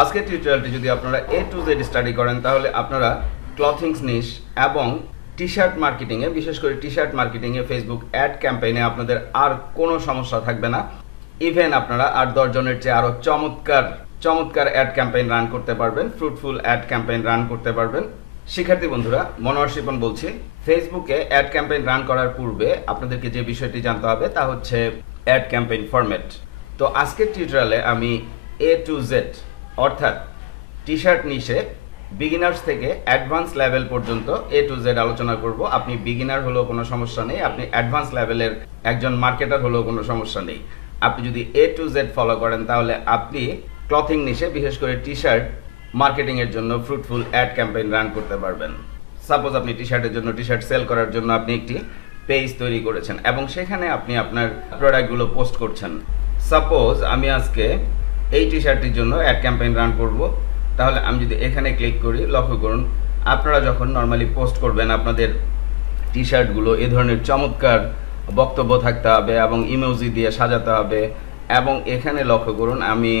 আজকের টিউটোরিয়ালটি যদি আপনারা এ টু জেড স্টাডি করেন তাহলে আপনারা ক্লথিংস নিশ এবং টি শার্ট মার্কেটিংয়ে, বিশেষ করে টি শার্ট মার্কেটিংয়ে ফেসবুক অ্যাড ক্যাম্পেইনে আপনাদের আর কোনো সমস্যা থাকবে না। ইভেন আপনারা 8-10 জনের চেয়ে আরও চমৎকার অ্যাড ক্যাম্পেইন রান করতে পারবেন, ফ্রুটফুল অ্যাড ক্যাম্পেইন রান করতে পারবেন। শিক্ষার্থী বন্ধুরা, মনোহর শিপন বলছি। ফেসবুকে অ্যাড ক্যাম্পেইন রান করার পূর্বে আপনাদেরকে যে বিষয়টি জানতে হবে তা হচ্ছে অ্যাড ক্যাম্পেইন ফরম্যাট। তো আজকের টিউটোরিয়ালে আমি এ টু জেড অর্থাৎ টি শার্ট নিশে বিগিনার্স থেকে অ্যাডভান্স লেভেল পর্যন্ত এ টু জেড আলোচনা করব। আপনি বিগিনার হলেও কোনো সমস্যা নেই, আপনি অ্যাডভান্স লেভেলের একজন মার্কেটার হলেও কোনো সমস্যা নেই। আপনি যদি এ টু জেড ফলো করেন তাহলে আপনি ক্লথিং নিশে, বিশেষ করে টি শার্ট মার্কেটিংয়ের জন্য ফ্রুটফুল অ্যাড ক্যাম্পেইন রান করতে পারবেন। সাপোজ আপনি টি শার্টের জন্য, টি শার্ট সেল করার জন্য আপনি একটি পেজ তৈরি করেছেন এবং সেখানে আপনি আপনার প্রোডাক্টগুলো পোস্ট করছেন। সাপোজ আমি আজকে এই টি শার্টটির জন্য অ্যাড ক্যাম্পেইন রান করব, তাহলে আমি যদি এখানে ক্লিক করি, লক্ষ্য করুন আপনারা যখন নর্মালি পোস্ট করবেন আপনাদের টি শার্টগুলো এ ধরনের চমৎকার বক্তব্য থাকতে হবে এবং ইমোজি দিয়ে সাজাতে হবে। এবং এখানে লক্ষ্য করুন আমি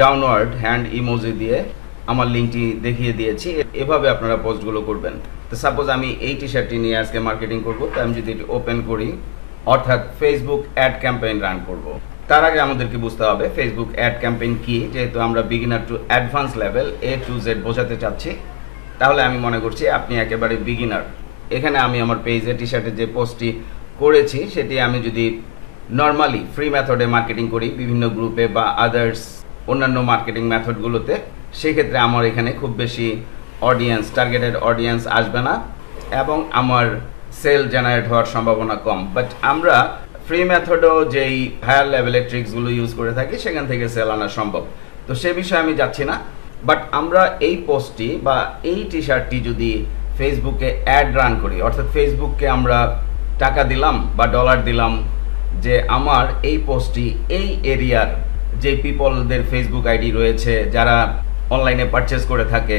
ডাউনওয়ার্ড হ্যান্ড ইমোজি দিয়ে আমার লিঙ্কটি দেখিয়ে দিয়েছি। এভাবে আপনারা পোস্টগুলো করবেন। তো সাপোজ আমি এই টি শার্টটি নিয়ে আজকে মার্কেটিং করব, তো আমি যদি এটি ওপেন করি, অর্থাৎ ফেসবুক অ্যাড ক্যাম্পেইন রান করব। তার আগে আমাদেরকে বুঝতে হবে ফেসবুক অ্যাড ক্যাম্পেইন কি। যেহেতু আমরা beginner to advance level A to Z বোঝাতে চাচ্ছি, তাহলে আমি মনে করছি আপনি একেবারে বিগিনার। এখানে আমি আমার পেজে টি শার্টের যে পোস্টটি করেছি সেটি আমি যদি নর্মালি ফ্রি মেথডে মার্কেটিং করি বিভিন্ন গ্রুপে বা আদার্স অন্যান্য মার্কেটিং মেথডগুলোতে, সেক্ষেত্রে আমার এখানে খুব বেশি অডিয়েন্স, টার্গেটেড অডিয়েন্স আসবে না এবং আমার সেল জেনারেট হওয়ার সম্ভাবনা কম। বাট আমরা ফ্রি মেথডেও যেই হায়ার লেভেলের ট্রিক্সগুলো ইউজ করে থাকি সেখান থেকে সেল আনা সম্ভব। তো সে বিষয়ে আমি যাচ্ছি না। বাট আমরা এই পোস্টটি বা এই টি শার্টটি যদি ফেসবুকে অ্যাড রান করি, অর্থাৎ ফেসবুককে আমরা টাকা দিলাম বা ডলার দিলাম যে আমার এই পোস্টটি এই এরিয়ার যে পিপলদের ফেসবুক আইডি রয়েছে যারা অনলাইনে পারচেস করে থাকে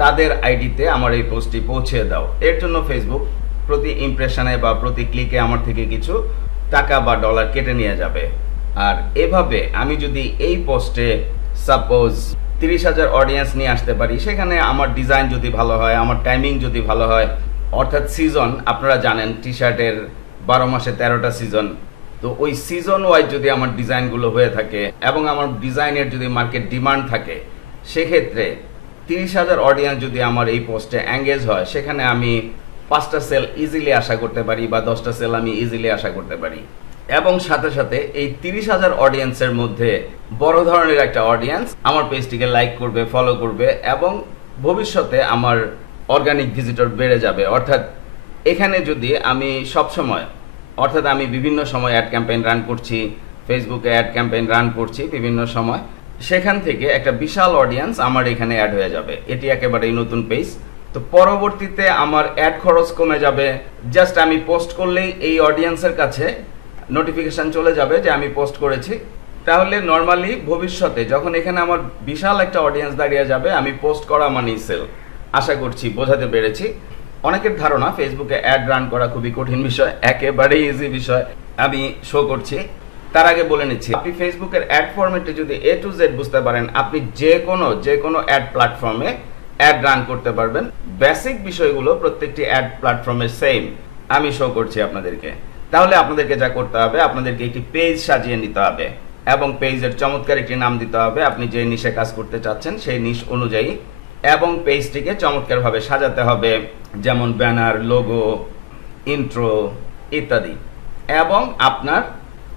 তাদের আইডিতে আমার এই পোস্টটি পৌঁছে দাও। এর জন্য ফেসবুক প্রতি ইমপ্রেশনে বা প্রতি ক্লিকে আমার থেকে কিছু টাকা বা ডলার কেটে নিয়ে যাবে। আর এভাবে আমি যদি এই পোস্টে সাপোজ 30,000 অডিয়েন্স নিয়ে আসতে পারি, সেখানে আমার ডিজাইন যদি ভালো হয়, আমার টাইমিং যদি ভালো হয়, অর্থাৎ সিজন, আপনারা জানেন টি শার্টের 12 মাসে 13টা সিজন, তো ওই সিজন ওয়াইজ যদি আমার ডিজাইনগুলো হয়ে থাকে এবং আমার ডিজাইনের যদি মার্কেট ডিমান্ড থাকে, সেক্ষেত্রে 30,000 অডিয়েন্স যদি আমার এই পোস্টে এঙ্গেজ হয়, সেখানে আমি 5টা সেল ইজিলি আশা করতে পারি বা 10টা সেল আমি ইজিলি আশা করতে পারি। এবং সাথে সাথে এই 30,000 অডিয়েন্সের মধ্যে বড় ধরনের একটা অডিয়েন্স আমার পেজটিকে লাইক করবে, ফলো করবে এবং ভবিষ্যতে আমার অর্গানিক ভিজিটর বেড়ে যাবে। অর্থাৎ এখানে যদি আমি সবসময়, অর্থাৎ আমি বিভিন্ন সময় অ্যাড ক্যাম্পেইন রান করছি, ফেসবুকে অ্যাড ক্যাম্পেইন রান করছি বিভিন্ন সময়, সেখান থেকে একটা বিশাল অডিয়েন্স আমার এখানে অ্যাড হয়ে যাবে। এটি একেবারেই নতুন পেজ। তো পরবর্তীতে আমার অ্যাড খরচ কমে যাবে। জাস্ট আমি পোস্ট করলেই এই অডিয়েন্সের কাছে নোটিফিকেশন চলে যাবে যে আমি পোস্ট করেছি। তাহলে নর্মালি ভবিষ্যতে যখন এখানে আমার বিশাল একটা অডিয়েন্স দাঁড়িয়ে যাবে, আমি পোস্ট করা মানেই সেল। আশা করছি বোঝাতে পেরেছি। অনেকের ধারণা ফেসবুকে অ্যাড রান করা খুবই কঠিন বিষয়, একেবারেই ইজি বিষয়। আমি শো করছি। তার আগে বলে নিচ্ছি, আপনি ফেসবুকের অ্যাড ফরম্যাটে যদি এ টু জেড বুঝতে পারেন, আপনি যে কোনো অ্যাড প্ল্যাটফর্মে অ্যাড রান করতে পারবেন। বেসিক বিষয়গুলো প্রত্যেকটি অ্যাড প্ল্যাটফর্মে সেম, আমি শো করছি আপনাদেরকে। তাহলে আপনাদেরকে যা করতে হবে, আপনাদেরকে একটি পেজ সাজিয়ে নিতে হবে এবং পেজের চমৎকার একটি নাম দিতে হবে আপনি যে নিশে কাজ করতে চাচ্ছেন সেই নিশ অনুযায়ী, এবং পেজটিকে চমৎকারভাবে সাজাতে হবে, যেমন ব্যানার, লোগো, ইন্ট্রো ইত্যাদি। এবং আপনার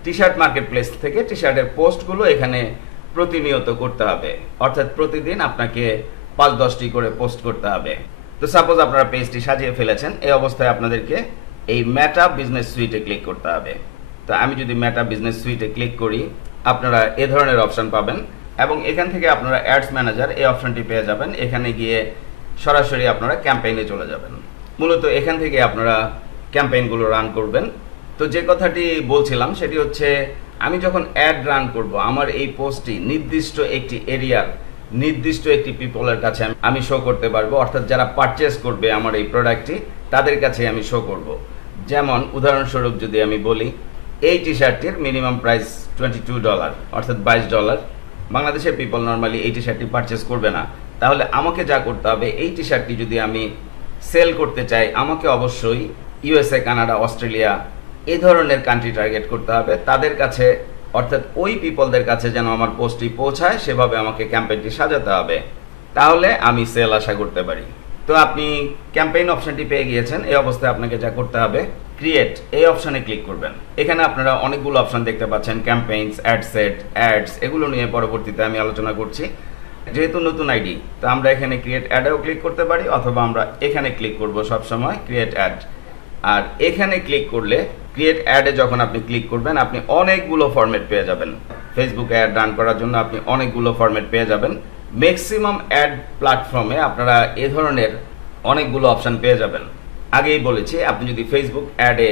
টি শার্ট মার্কেট প্লেস থেকে টি শার্টের পোস্টগুলো এখানে প্রতিনিয়ত করতে হবে, অর্থাৎ প্রতিদিন আপনাকে 5-10টি করে পোস্ট করতে হবে। তো সাপোজ আপনারা পেজটি সাজিয়ে ফেলেছেন, এই অবস্থায় আপনাদেরকে এই মেটা বিজনেস সুইটে ক্লিক করতে হবে। তো আমি যদি মেটা বিজনেস সুইটে ক্লিক করি, আপনারা এ ধরনের অপশন পাবেন এবং এখান থেকে আপনারা অ্যাডস ম্যানেজার এই অপশনটি পেয়ে যাবেন। এখানে গিয়ে সরাসরি আপনারা ক্যাম্পেইনে চলে যাবেন। মূলত এখান থেকে আপনারা ক্যাম্পেইনগুলো রান করবেন। তো যে কথাটি বলছিলাম সেটি হচ্ছে, আমি যখন অ্যাড রান করব, আমার এই পোস্টটি নির্দিষ্ট একটি এরিয়ার, নির্দিষ্ট একটি পিপলের কাছে আমি শো করতে পারবো, অর্থাৎ যারা পারচেস করবে আমার এই প্রোডাক্টটি তাদের কাছে আমি শো করব। যেমন উদাহরণস্বরূপ যদি আমি বলি, এই টি শার্টটির মিনিমাম প্রাইস $22, অর্থাৎ $22। বাংলাদেশের পিপল নর্মালি এই টি শার্টটি পারচেস করবে না। তাহলে আমাকে যা করতে হবে, এই টি শার্টটি যদি আমি সেল করতে চাই, আমাকে অবশ্যই ইউএসএ, কানাডা, অস্ট্রেলিয়া এই ধরনের কান্ট্রি টার্গেট করতে হবে। তাদের কাছে, অর্থাৎ ওই পিপলদের কাছে যেন আমার পোস্টটি পৌঁছায়, সেভাবে আমাকে ক্যাম্পেইনটি সাজাতে হবে, তাহলে আমি সেল আশা করতে পারি। তো আপনি ক্যাম্পেইন অপশনটি পেয়ে গিয়েছেন। এই অবস্থায় আপনাকে যা করতে হবে, ক্রিয়েট এই অপশনে ক্লিক করবেন। এখানে আপনারা অনেকগুলো অপশন দেখতে পাচ্ছেন, ক্যাম্পেইনস, অ্যাড সেট, অ্যাডস, এগুলো নিয়ে পরবর্তীতে আমি আলোচনা করছি। যেহেতু নতুন আইডি, তো আমরা এখানে ক্রিয়েট অ্যাডেও ক্লিক করতে পারি, অথবা আমরা এখানে ক্লিক করব সবসময় ক্রিয়েট অ্যাড। আর এখানে ক্লিক করলে, ক্রিয়েট অ্যাডে যখন আপনি ক্লিক করবেন, আপনি অনেকগুলো ফরম্যাট পেয়ে যাবেন। ফেসবুকে অ্যাড রান করার জন্য আপনি অনেকগুলো ফরম্যাট পেয়ে যাবেন। ম্যাক্সিমাম অ্যাড প্ল্যাটফর্মে আপনারা এ ধরনের অনেকগুলো অপশন পেয়ে যাবেন। আগেই বলেছি, আপনি যদি ফেসবুক অ্যাডে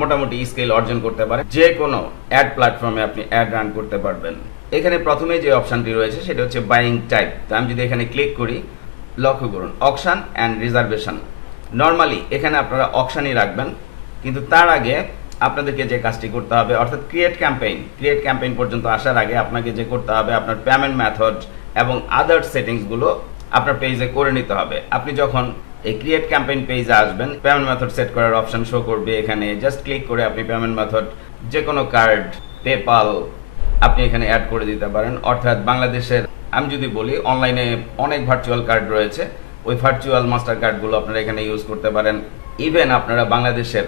মোটামুটি স্কেল অর্জন করতে পারেন, যে কোনো অ্যাড প্ল্যাটফর্মে আপনি অ্যাড রান করতে পারবেন। এখানে প্রথমে যে অপশনটি রয়েছে সেটা হচ্ছে বাইং টাইপ। তো আমি যদি এখানে ক্লিক করি, লক্ষ্য করুন অকশন অ্যান্ড রিজার্ভেশন। নর্মালি এখানে আপনারা অকশনই রাখবেন, কিন্তু তার আগে আপনাদেরকে যে কাজটি করতে হবে, অর্থাৎ ক্রিয়েট ক্যাম্পেইন পর্যন্ত আসার আগে আপনাকে যে করতে হবে, আপনার পেমেন্ট মেথড এবং আদার সেটিংসগুলো আপনার পেজে করে নিতে হবে। আপনি যখন এই ক্রিয়েট ক্যাম্পেইন পেজে আসবেন, পেমেন্ট মেথড সেট করার অপশন শো করবে। এখানে জাস্ট ক্লিক করে আপনি পেমেন্ট মেথড, যে কোনো কার্ড, পেপাল আপনি এখানে অ্যাড করে দিতে পারেন। অর্থাৎ বাংলাদেশের, আমি যদি বলি, অনলাইনে অনেক ভার্চুয়াল কার্ড রয়েছে, ওই ভার্চুয়াল মাস্টার কার্ডগুলো আপনারা এখানে ইউজ করতে পারেন। ইভেন আপনারা বাংলাদেশের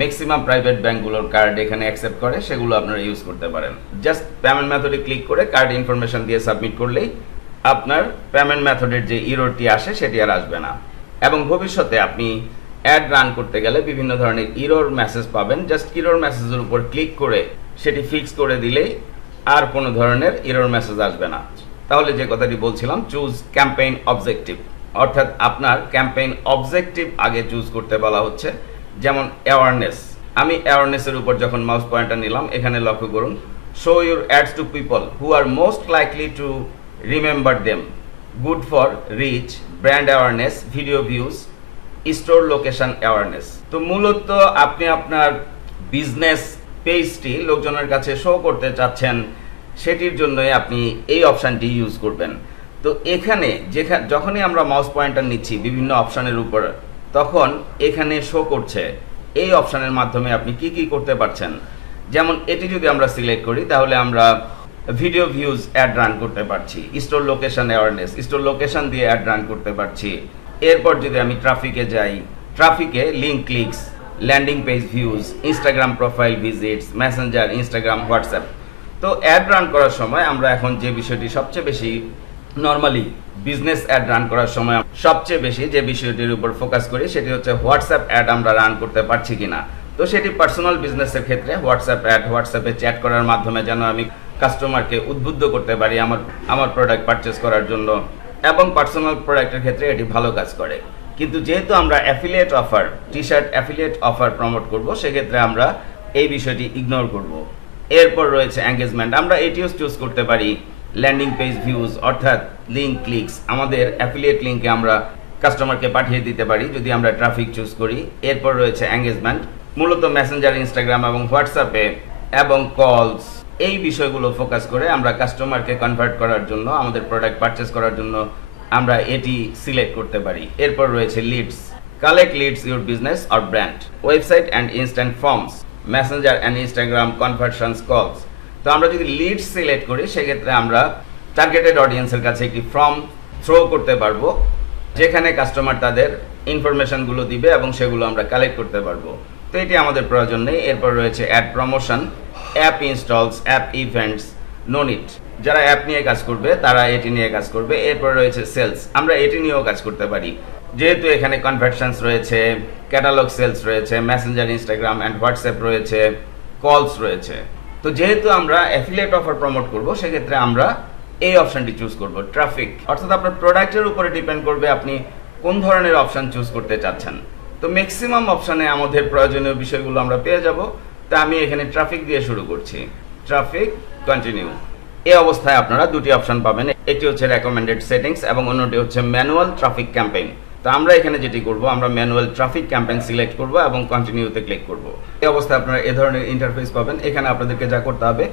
ম্যাক্সিমাম প্রাইভেট ব্যাংকগুলোর কার্ড এখানে অ্যাকসেপ্ট করে, সেগুলো আপনারা ইউজ করতে পারেন। জাস্ট পেমেন্ট মেথডে ক্লিক করে কার্ড ইনফরমেশন দিয়ে সাবমিট করলেই আপনার পেমেন্ট মেথডের যে ইররটি আসে সেটি আর আসবে না। এবং ভবিষ্যতে আপনি অ্যাড রান করতে গেলে বিভিন্ন ধরনের ইরর মেসেজ পাবেন। জাস্ট ইরর মেসেজের উপর ক্লিক করে সেটি ফিক্স করে দিলেই আর কোনো ধরনের ইরর মেসেজ আসবে না। তাহলে যে কথাটি বলছিলাম, চুজ ক্যাম্পেইন অবজেক্টিভ, অর্থাৎ আপনার ক্যাম্পেইন অবজেক্টিভ আগে চুজ করতে বলা হচ্ছে। যেমন অ্যাওয়ারনেস, আমি অ্যাওয়ারনেসের উপর যখন মাউস পয়েন্টার নিলাম, এখানে লক্ষ্য করুন, show your ads to people who are most likely to remember them, good for reach, brand awareness, video views, store location awareness. তো মূলত আপনি আপনার বিজনেস পেজটি লোকজনের কাছে শো করতে চাচ্ছেন, সেটির জন্যই আপনি এই অপশানটি ইউজ করবেন। তো এখানে যখনই আমরা মাউস পয়েন্টার নিচ্ছি বিভিন্ন অপশানের উপর, তখন এখানে শো করছে এই অপশানের মাধ্যমে আপনি কি কি করতে পারছেন। যেমন এটি যদি আমরা সিলেক্ট করি, তাহলে আমরা ভিডিও ভিউজ অ্যাড রান করতে পারছি, store location awareness, store location দিয়ে অ্যাড রান করতে পারছি। এরপর যদি আমি ট্রাফিকে যাই, ট্রাফিকে link clicks, landing page views, Instagram profile visits, Messenger, Instagram, WhatsApp. তো অ্যাড রান করার সময় আমরা এখন যে বিষয়টি সবচেয়ে বেশি, নর্মালি বিজনেস অ্যাড রান করার সময় সবচেয়ে বেশি যে বিষয়টির উপর ফোকাস করি, সেটি হচ্ছে হোয়াটসঅ্যাপ অ্যাড আমরা রান করতে পারছি কিনা। তো সেটি পার্সোনাল বিজনেসের ক্ষেত্রে হোয়াটসঅ্যাপ অ্যাড, হোয়াটসঅ্যাপে চ্যাট করার মাধ্যমে যেন আমি কাস্টমারকে উদ্বুদ্ধ করতে পারি আমার প্রোডাক্ট পারচেস করার জন্য, এবং পার্সোনাল প্রোডাক্টের ক্ষেত্রে এটি ভালো কাজ করে। কিন্তু যেহেতু আমরা affiliate offer, T shirt affiliate offer promote করব, সেক্ষেত্রে আমরা এই বিষয়টি ইগনোর করব। এরপর রয়েছে এঙ্গেজমেন্ট, আমরা এটিও চুজ করতে পারি। ল্যান্ডিং পেজ ভিউজ, অর্থাৎ লিঙ্ক ক্লিকস, আমাদের অ্যাফিলিয়েট লিঙ্কে আমরা কাস্টমারকে পাঠিয়ে দিতে পারি যদি আমরা ট্রাফিক চুজ করি। এরপর রয়েছে এঙ্গেজমেন্ট, মূলত মেসেঞ্জার, ইনস্টাগ্রাম এবং হোয়াটসঅ্যাপে এবং কলস, এই বিষয়গুলো ফোকাস করে আমরা কাস্টমারকে কনভার্ট করার জন্য, আমাদের প্রোডাক্ট পারচেস করার জন্য আমরা এটি সিলেক্ট করতে পারি। এরপর রয়েছে leads, collect leads your business or brand, website and instant forms, messenger and Instagram conversions calls. তো আমরা যদি লিডস সিলেক্ট করি, সেক্ষেত্রে আমরা টার্গেটেড অডিয়েন্সের কাছে একটি ফর্ম থ্রো করতে পারবো, যেখানে কাস্টমার তাদের ইনফরমেশনগুলো দিবে এবং সেগুলো আমরা কালেক্ট করতে পারবো। তো এটি আমাদের প্রয়োজন নেই। এরপর রয়েছে ad promotion, app installs, app events, no need. যারা অ্যাপ নিয়ে কাজ করবে তারা এটি নিয়ে কাজ করবে। এরপর রয়েছে সেলস, আমরা এটি নিয়েও কাজ করতে পারি, যেহেতু এখানে কনভার্সনস রয়েছে, ক্যাটালগ সেলস রয়েছে, মেসেঞ্জার, ইনস্টাগ্রাম অ্যান্ড হোয়াটসঅ্যাপ রয়েছে, কলস রয়েছে। তো যেহেতু আমরা অ্যাফিলিয়েট অফার প্রমোট করব, সেক্ষেত্রে আমরা এই অপশনটি চুজ করব, ট্রাফিক। অর্থাৎ আপনার প্রোডাক্টের উপরে ডিপেন্ড করবে আপনি কোন ধরনের অপশন চুজ করতে চাচ্ছেন। তো ম্যাক্সিমাম অপশনে আমাদের প্রয়োজনীয় বিষয়গুলো আমরা পেয়ে যাব। তা আমি এখানে ট্রাফিক দিয়ে শুরু করছি, ট্রাফিক, কন্টিনিউ। এই অবস্থায় আপনারা দুটি অপশন পাবেন, একটি হচ্ছে রেকমেন্ডেড সেটিংস এবং অন্যটি হচ্ছে ম্যানুয়াল ট্রাফিক ক্যাম্পেইন। তো আমরা এখানে যেটি করব, আমরা ম্যানুয়াল ট্রাফিক ক্যাম্পেইন সিলেক্ট করব এবং কন্টিনিউতে ক্লিক করব। এই অবস্থায় আপনারা এই ধরনের ইন্টারফেস পাবেন। এখানে আপনাদেরকে যা করতে হবে,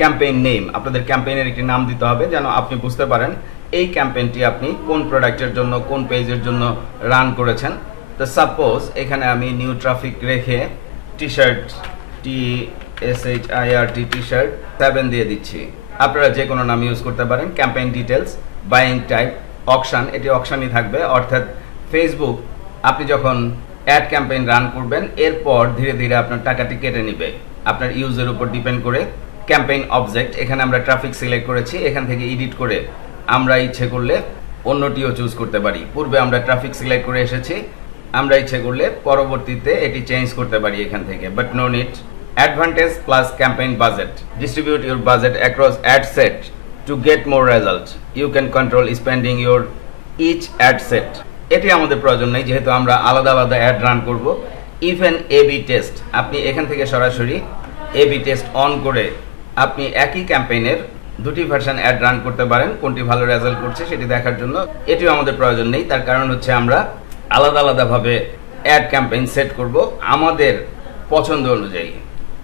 ক্যাম্পেইন নেম, আপনাদের ক্যাম্পেইনের একটি নাম দিতে হবে যেন আপনি বুঝতে পারেন এই ক্যাম্পেইনটি আপনি কোন প্রোডাক্টের জন্য কোন পেজের জন্য রান করেছেন। তো সাপোজ এখানে আমি নিউ ট্রাফিক রেখে T shirt TSHIRT T shirt 7 দিয়ে দিচ্ছি। আপনারা যে কোনো নাম ইউজ করতে পারেন। Campaign details, buying type, auction, এটি অকশনই থাকবে, অর্থাৎ ফেসবুক আপনি যখন অ্যাড ক্যাম্পেইন রান করবেন এরপর ধীরে ধীরে আপনার টাকাটি কেটে নেবে আপনার ইউজের উপর ডিপেন্ড করে। ক্যাম্পেইন অবজেক্ট, এখানে আমরা ট্রাফিক সিলেক্ট করেছি, এখান থেকে এডিট করে আমরা ইচ্ছে করলে অন্যটিও চুজ করতে পারি। পূর্বে আমরা ট্রাফিক সিলেক্ট করে এসেছি, আমরা ইচ্ছে করলে পরবর্তীতে এটি চেঞ্জ করতে পারি এখান থেকে, but no need. Advantage plus campaign budget, distribute your budget across ad set to get more result, you can control spending your each ad set. এটি আমাদের প্রয়োজন নেই যেহেতু আমরা আলাদা আলাদা অ্যাড রান করব। ইভেন এবি টেস্ট, আপনি এখান থেকে সরাসরি এবি টেস্ট অন করে আপনি একই ক্যাম্পেইনের দুটি ভার্সন অ্যাড রান করতে পারেন, কোনটি ভালো রেজাল্ট করছে সেটি দেখার জন্য। এটিও আমাদের প্রয়োজন নেই, তার কারণ হচ্ছে আমরা আলাদা আলাদাভাবে অ্যাড ক্যাম্পেইন সেট করব আমাদের পছন্দ অনুযায়ী।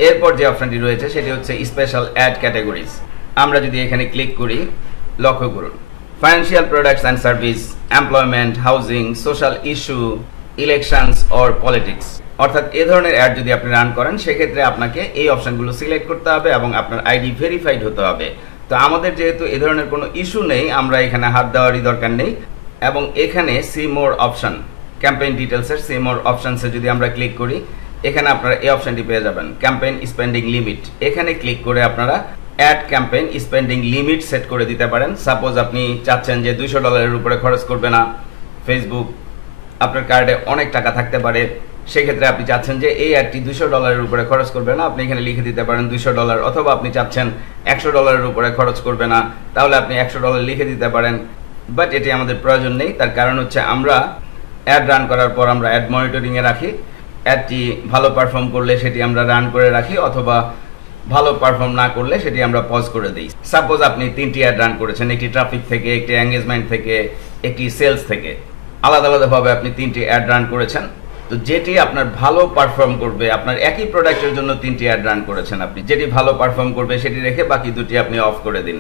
এরপর যে অপশনটি রয়েছে সেটি হচ্ছে স্পেশাল অ্যাড ক্যাটাগরিজ। আমরা যদি এখানে ক্লিক করি, লক্ষ্য করুন financial products and service, employment, housing, social issue, elections or politics. অর্থাৎ এ ধরনের অ্যাড যদি আপনি রান করেন সেক্ষেত্রে আপনাকে এই অপশনগুলো সিলেক্ট করতে হবে এবং আপনার আইডি ভেরিফাইড হতে হবে। তো আমাদের যেহেতু এ ধরনের কোনো ইস্যু নেই, আমরা এখানে হাত দেওয়ারই দরকার নেই। এবং এখানে সি মোর অপশন, ক্যাম্পেইন ডিটেলসের সি মোর অপশনসে যদি আমরা ক্লিক করি, এখানে আপনারা এই অপশনটি পেয়ে যাবেন, ক্যাম্পেইন স্পেন্ডিং লিমিট। এখানে ক্লিক করে আপনারা ad campaign spending limit set করে দিতে পারেন। সাপোজ আপনি চাচ্ছেন যে $200 উপরে খরচ করবে না ফেসবুক, আপনার কার্ডে অনেক টাকা থাকতে পারে, সেক্ষেত্রে আপনি চাচ্ছেন যে এই অ্যাডটি $200 উপরে খরচ করবে না, আপনি এখানে লিখে দিতে পারেন $200। অথবা আপনি চাচ্ছেন $100 উপরে খরচ করবে না, তাহলে আপনি $100 লিখে দিতে পারেন। বাট এটি আমাদের প্রয়োজন নেই, তার কারণ হচ্ছে আমরা অ্যাড রান করার পর আমরা অ্যাড মনিটরিংয়ে রাখি। অ্যাডটি ভালো পারফর্ম করলে সেটি আমরা রান করে রাখি, অথবা ভালো পারফর্ম না করলে সেটি আমরা পজ করে দিই। সাপোজ আপনি 3টি অ্যাড রান করেছেন, একটি ট্রাফিক থেকে, একটি এঙ্গেজমেন্ট থেকে, একটি সেলস থেকে, আলাদা আলাদাভাবে আপনি 3টি অ্যাড রান করেছেন। তো যেটি আপনার ভালো পারফর্ম করবে, আপনার একই প্রোডাক্টের জন্য 3টি অ্যাড রান করেছেন, আপনি যেটি ভালো পারফর্ম করবে সেটি রেখে বাকি 2টি আপনি অফ করে দিন।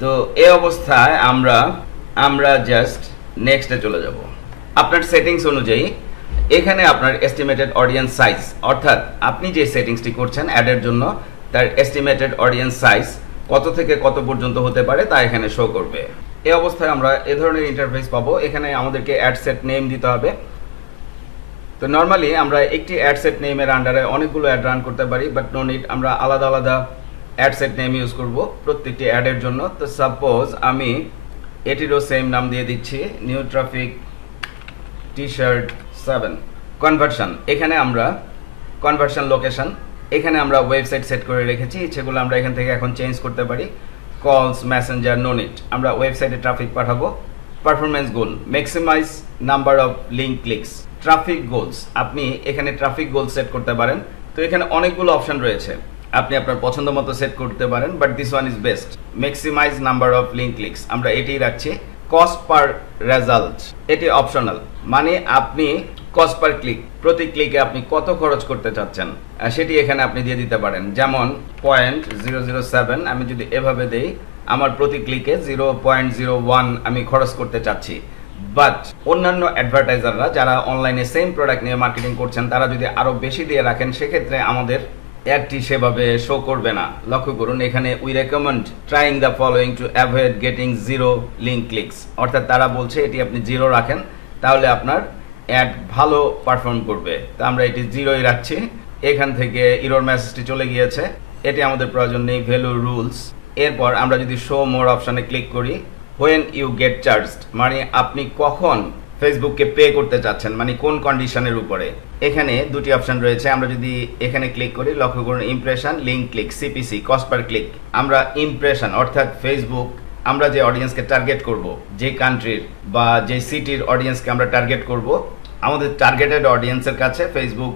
তো এই অবস্থায় আমরা জাস্ট নেক্সটে চলে যাব। আপনার সেটিংস অনুযায়ী এখানে আপনার এস্টিমেটেড অডিয়েন্স সাইজ, অর্থাৎ আপনি যে সেটিংসটি করছেন অ্যাডের জন্য তার এস্টিমেটেড অডিয়েন্স সাইজ কত থেকে কত পর্যন্ত হতে পারে তা এখানে শো করবে। এই অবস্থায় আমরা এ ধরনের ইন্টারফেস পাবো। এখানে আমাদেরকে অ্যাড সেট নেম দিতে হবে। তো নর্মালি আমরা একটি অ্যাড সেট নেমের আন্ডারে অনেকগুলো অ্যাড রান করতে পারি, বাট নো নিড, আমরা আলাদা আলাদা অ্যাড সেট নেম ইউজ করব প্রত্যেকটি অ্যাডের জন্য। তো সাপোজ আমি এটিরও সেম নাম দিয়ে দিচ্ছি, new traffic T shirt 7। Conversion, এখানে আমরা কনভার্সন লোকেশন, এখানে আমরা ওয়েবসাইট সেট করে রেখেছি, ইচ্ছেগুলো আমরা এখান থেকে এখন চেঞ্জ করতে পারি। কলস, মেসেঞ্জার, নো নিড, আমরা ওয়েবসাইটে ট্রাফিক পাঠাবো। Performance goal, maximise number of link clicks. Traffic goals, আপনি এখানে ট্রাফিক গোল সেট করতে পারেন। তো এখানে অনেকগুলো অপশন রয়েছে, আপনি আপনার পছন্দ মতো সেট করতে পারেন, but this one is best, maximise number of link clicks, আমরা এটাই রাখছি। কস্ট পার রেজাল্ট, এটি অপশনাল, মানে আপনি কস্ট পার ক্লিক, প্রতি ক্লিকে আপনি কত খরচ করতে চাচ্ছেন সেটি এখানে আপনি দিয়ে দিতে পারেন। যেমন 0.007 আমি যদি এভাবে দেই, আমার প্রতি ক্লিকে 0.01 আমি খরচ করতে চাচ্ছি। বাট অন্যান্য অ্যাডভার্টাইজাররা যারা অনলাইনে সেম প্রোডাক্ট নিয়ে মার্কেটিং করছেন তারা যদি আরো বেশি দিয়ে রাখেন সেক্ষেত্রে আমাদের অ্যাডটি সেভাবে শো করবে না। লক্ষ্য করুন এখানে we recommend trying the following to avoid getting 0 link clicks, অর্থাৎ তারা বলছে এটি আপনি 0 রাখেন তাহলে আপনার অ্যাড ভালো পারফর্ম করবে। তো আমরা এটি 0ই রাখছি। এখান থেকে এরর মেসেজটি চলে গিয়েছে, এটি আমাদের প্রয়োজন নেই। ভ্যালু রুলস, এরপর আমরা যদি শো মোর অপশনে ক্লিক করি, হোয়েন ইউ গেট চার্জড, মানে আপনি কখন ফেসবুককে পে করতে চাচ্ছেন, মানে কোন কন্ডিশনের উপরে। এখানে দুটি অপশন রয়েছে, আমরা যদি এখানে ক্লিক করি, লক্ষ্য করুন impression, link click, CPC, cost per click. আমরা ইমপ্রেশন অর্থাৎ ফেসবুক আমরা যে অডিয়েন্সকে টার্গেট করব, যে কান্ট্রির বা যে সিটির অডিয়েন্সকে আমরা টার্গেট করব, আমাদের টার্গেটেড অডিয়েন্সের কাছে ফেসবুক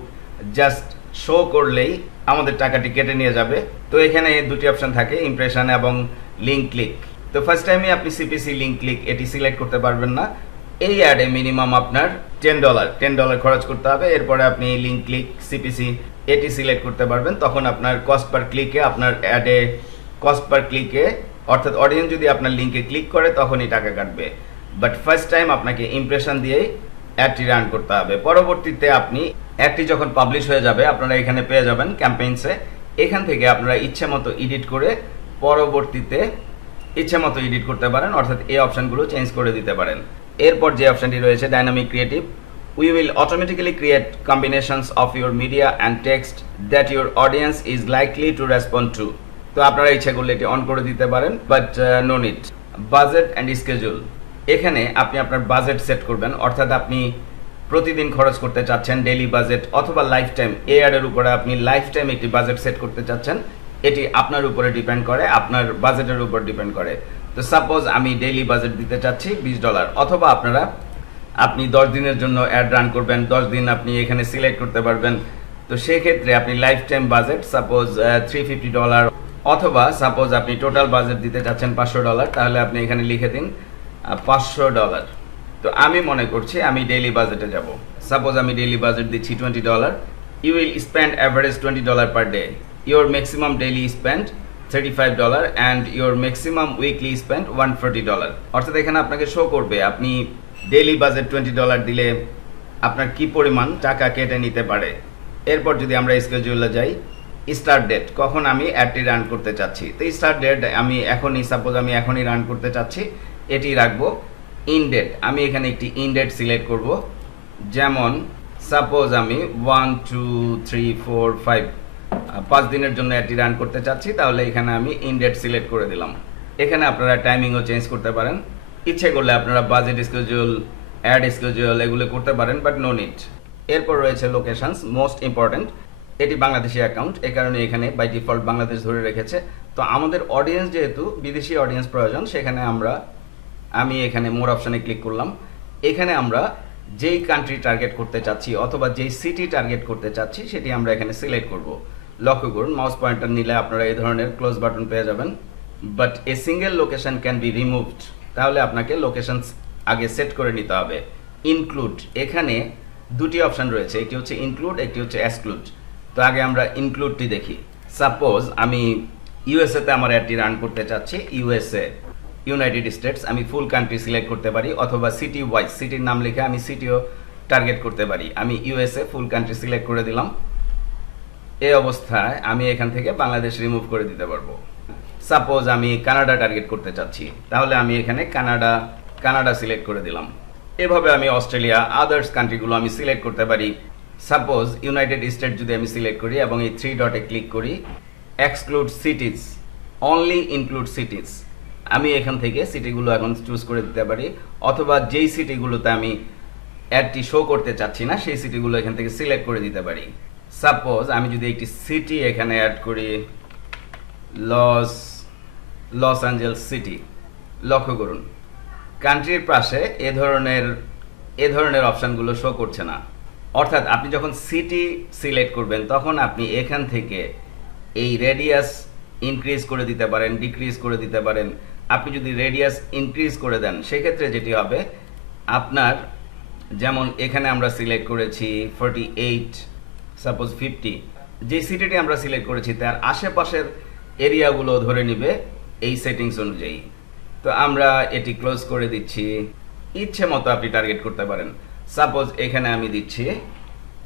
জাস্ট শো করলেই আমাদের টাকাটি কেটে নিয়ে যাবে। তো এখানে দুটি অপশন থাকে, ইমপ্রেশন এবং লিঙ্ক ক্লিক। তো ফার্স্ট টাইমে আপনি সিপিসি, লিঙ্ক ক্লিক এটি সিলেক্ট করতে পারবেন না। এই অ্যাডে মিনিমাম আপনার $10 খরচ করতে হবে। এরপরে আপনি লিঙ্ক ক্লিক, সিপিসি এটি সিলেক্ট করতে পারবেন, তখন আপনার কস্ট পার ক্লিকে আপনার অ্যাডে কস্ট পার ক্লিকে, অর্থাৎ অডিয়েন্স যদি আপনার লিঙ্কে ক্লিক করে তখনই টাকা কাটবে। বাট ফার্স্ট টাইম আপনাকে ইমপ্রেশন দিয়েই অ্যাডটি রান করতে হবে। পরবর্তীতে আপনি অ্যাডটি যখন পাবলিশ হয়ে যাবে আপনারা এখানে পেয়ে যাবেন ক্যাম্পেইনসে। এখান থেকে আপনারা ইচ্ছে মতো এডিট করে পরবর্তীতে ইচ্ছে মতো এডিট করতে পারেন, অর্থাৎ এই অপশনগুলো চেঞ্জ করে দিতে পারেন। এরপর যে অপশনটি রয়েছে dynamic creative, we will automatically create combinations of your media and text that your audience is likely to respond to। তো আপনারা ইচ্ছা করলে এটি অন করে দিতে পারেন, but no need. Budget and schedule, এখানে আপনি আপনার বাজেট সেট করবেন, অর্থাৎ আপনি প্রতিদিন খরচ করতে চাচ্ছেন ডেইলি বাজেট, অথবা লাইফ টাইম এই অ্যাডের উপরে আপনি লাইফ টাইম একটি বাজেট সেট করতে চাচ্ছেন। এটি আপনার উপরে ডিপেন্ড করে, আপনার বাজেটের উপর ডিপেন্ড করে। তো সাপোজ আমি ডেইলি বাজেট দিতে চাচ্ছি $20, অথবা আপনি 10 দিনের জন্য অ্যাড রান করবেন, 10 দিন আপনি এখানে সিলেক্ট করতে পারবেন। তো সেক্ষেত্রে আপনি লাইফ টাইম বাজেট সাপোজ $350, অথবা সাপোজ আপনি টোটাল বাজেট দিতে চাচ্ছেন $500, তাহলে আপনি এখানে লিখে দিন $500। তো আমি মনে করছি আমি ডেইলি বাজেটে যাব। সাপোজ আমি ডেইলি বাজেট দিচ্ছি $20। You will spend average $20 per day. Your maximum daily spend $35 and your maximum weekly spend $140। অর্থাৎ এখানে আপনাকে শো করবে আপনি ডেইলি বাজেট $20 দিলে আপনার কি পরিমাণ টাকা কেটে নিতে পারে। এরপর যদি আমরা স্কেজুলে যাই, স্টার্ট ডেট, কখন আমি অ্যাডটি রান করতে চাচ্ছি। তো স্টার্ট ডেট আমি এখনই, সাপোজ আমি এখনই রান করতে চাচ্ছি, এটি রাখবো। ইন ডেট, আমি এখানে একটি ইন ডেট সিলেক্ট করব, যেমন সাপোজ আমি 1 2 3 4 5 দিনের জন্য অ্যাডটি রান করতে চাচ্ছি, তাহলে এখানে আমি ইন ডেট সিলেক্ট করে দিলাম। এখানে আপনারা টাইমিংও চেঞ্জ করতে পারেন, ইচ্ছে করলে আপনারা বাজেট স্কেজুল, অ্যাড স্কেজুল এগুলো করতে পারেন, বাট নো নিড। এরপর রয়েছে লোকেশনস, মোস্ট ইম্পর্টেন্ট। এটি বাংলাদেশি অ্যাকাউন্ট, এ কারণে এখানে বাই ডিফল্ট বাংলাদেশ ধরে রেখেছে। তো আমাদের অডিয়েন্স যেহেতু বিদেশি অডিয়েন্স প্রয়োজন, সেখানে আমি এখানে মোর অপশানে ক্লিক করলাম। এখানে আমরা যেই কান্ট্রি টার্গেট করতে চাচ্ছি অথবা যেই সিটি টার্গেট করতে চাচ্ছি সেটি আমরা এখানে সিলেক্ট করব। লক্ষ্য করুন, মাউস পয়েন্টার নিলে আপনারা এই ধরনের ক্লোজ বাটন পেয়ে যাবেন, but a single location can be removed. তাহলে আপনাকে লোকেশন আগে সেট করে নিতে হবে। ইনক্লুড, এখানে দুটি অপশন রয়েছে, একটি হচ্ছে ইনক্লুড, একটি হচ্ছে এক্সক্লুড। তো আগে আমরা ইনক্লুডটি দেখি। সাপোজ আমি ইউএসএতে আমার অ্যাডটি রান করতে চাচ্ছি, ইউএসএ, ইউনাইটেড স্টেটস, আমি ফুল কান্ট্রি সিলেক্ট করতে পারি, অথবা সিটি ওয়াইজ, সিটির নাম লিখে আমি সিটিও টার্গেট করতে পারি। আমি ইউএসএ ফুল কান্ট্রি সিলেক্ট করে দিলাম। এই অবস্থায় আমি এখান থেকে বাংলাদেশ রিমুভ করে দিতে পারবো। সাপোজ আমি কানাডা টার্গেট করতে চাচ্ছি, তাহলে আমি এখানে কানাডা সিলেক্ট করে দিলাম। এভাবে আমি অস্ট্রেলিয়া, আদার্স কান্ট্রিগুলো আমি সিলেক্ট করতে পারি। সাপোজ ইউনাইটেড স্টেট যদি আমি সিলেক্ট করি এবং এই 3 ডটে ক্লিক করি, এক্সক্লুড সিটিজ, অনলি ইনক্লুড সিটিজ, আমি এখান থেকে সিটিগুলো এখন চুজ করে দিতে পারি, অথবা যেই সিটিগুলোতে আমি অ্যাডটি শো করতে চাচ্ছি না সেই সিটিগুলো এখান থেকে সিলেক্ট করে দিতে পারি। সাপোজ আমি যদি একটি সিটি এখানে অ্যাড করি, লস অ্যাঞ্জেলস সিটি, লক্ষ্য করুন কান্ট্রির পাশে এ ধরনের অপশানগুলো শো করছে না। অর্থাৎ আপনি যখন সিটি সিলেক্ট করবেন তখন আপনি এখান থেকে এই রেডিয়াস ইনক্রিজ করে দিতে পারেন, ডিক্রিজ করে দিতে পারেন। আপনি যদি রেডিয়াস ইনক্রিজ করে দেন সেক্ষেত্রে যেটি হবে, আপনার যেমন এখানে আমরা সিলেক্ট করেছি 48, সাপোজ 50, যে সিটিটি আমরা সিলেক্ট করেছি তার আশেপাশের এরিয়াগুলো ধরে নিবে এই সেটিংস অনুযায়ী। তো আমরা এটি ক্লোজ করে দিচ্ছি। ইচ্ছে মতো আপনি টার্গেট করতে পারেন। সাপোজ এখানে আমি দিচ্ছি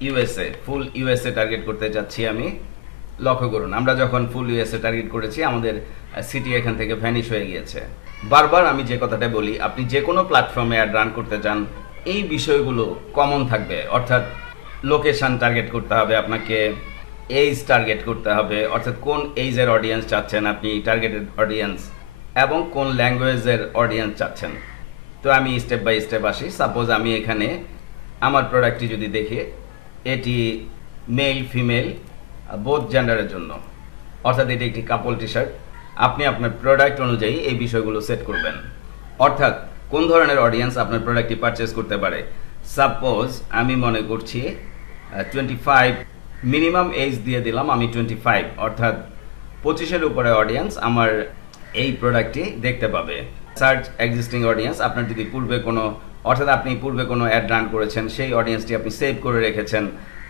ইউএসএ, ফুল ইউএসএ টার্গেট করতে চাচ্ছি আমি। লক্ষ্য করুন আমরা যখন ফুল ইউএসএ টার্গেট করেছি আমাদের সিটি এখান থেকে ভ্যানিশ হয়ে গিয়েছে। বারবার আমি যে কথাটা বলি, আপনি যে কোনো প্ল্যাটফর্মে অ্যাড রান করতে চান এই বিষয়গুলো কমন থাকবে, অর্থাৎ লোকেশন টার্গেট করতে হবে আপনাকে, এইজ টার্গেট করতে হবে, অর্থাৎ কোন এইজের অডিয়েন্স চাচ্ছেন আপনি, টার্গেটেড অডিয়েন্স, এবং কোন ল্যাঙ্গুয়েজের অডিয়েন্স চাচ্ছেন। তো আমি স্টেপ বাই স্টেপ আসি। সাপোজ আমি এখানে আমার প্রোডাক্টটি যদি দেখি, এটি মেল ফিমেল বোথ জেন্ডারের জন্য, অর্থাৎ এটি একটি কাপল টি শার্ট। আপনি আপনার প্রোডাক্ট অনুযায়ী এই বিষয়গুলো সেট করবেন, অর্থাৎ কোন ধরনের অডিয়েন্স আপনার প্রোডাক্টটি পারচেস করতে পারে। সাপোজ আমি মনে করছি 25, মিনিমাম এজ দিয়ে দিলাম আমি 25, অর্থাৎ 25-এর উপরে অডিয়েন্স আমার এই প্রোডাক্টটি দেখতে পাবে। সার্চ এক্সিস্টিং অডিয়েন্স, আপনার যদি আপনি পূর্বে কোনো অ্যাড রান করেছেন, সেই অডিয়েন্সটি আপনি সেভ করে রেখেছেন,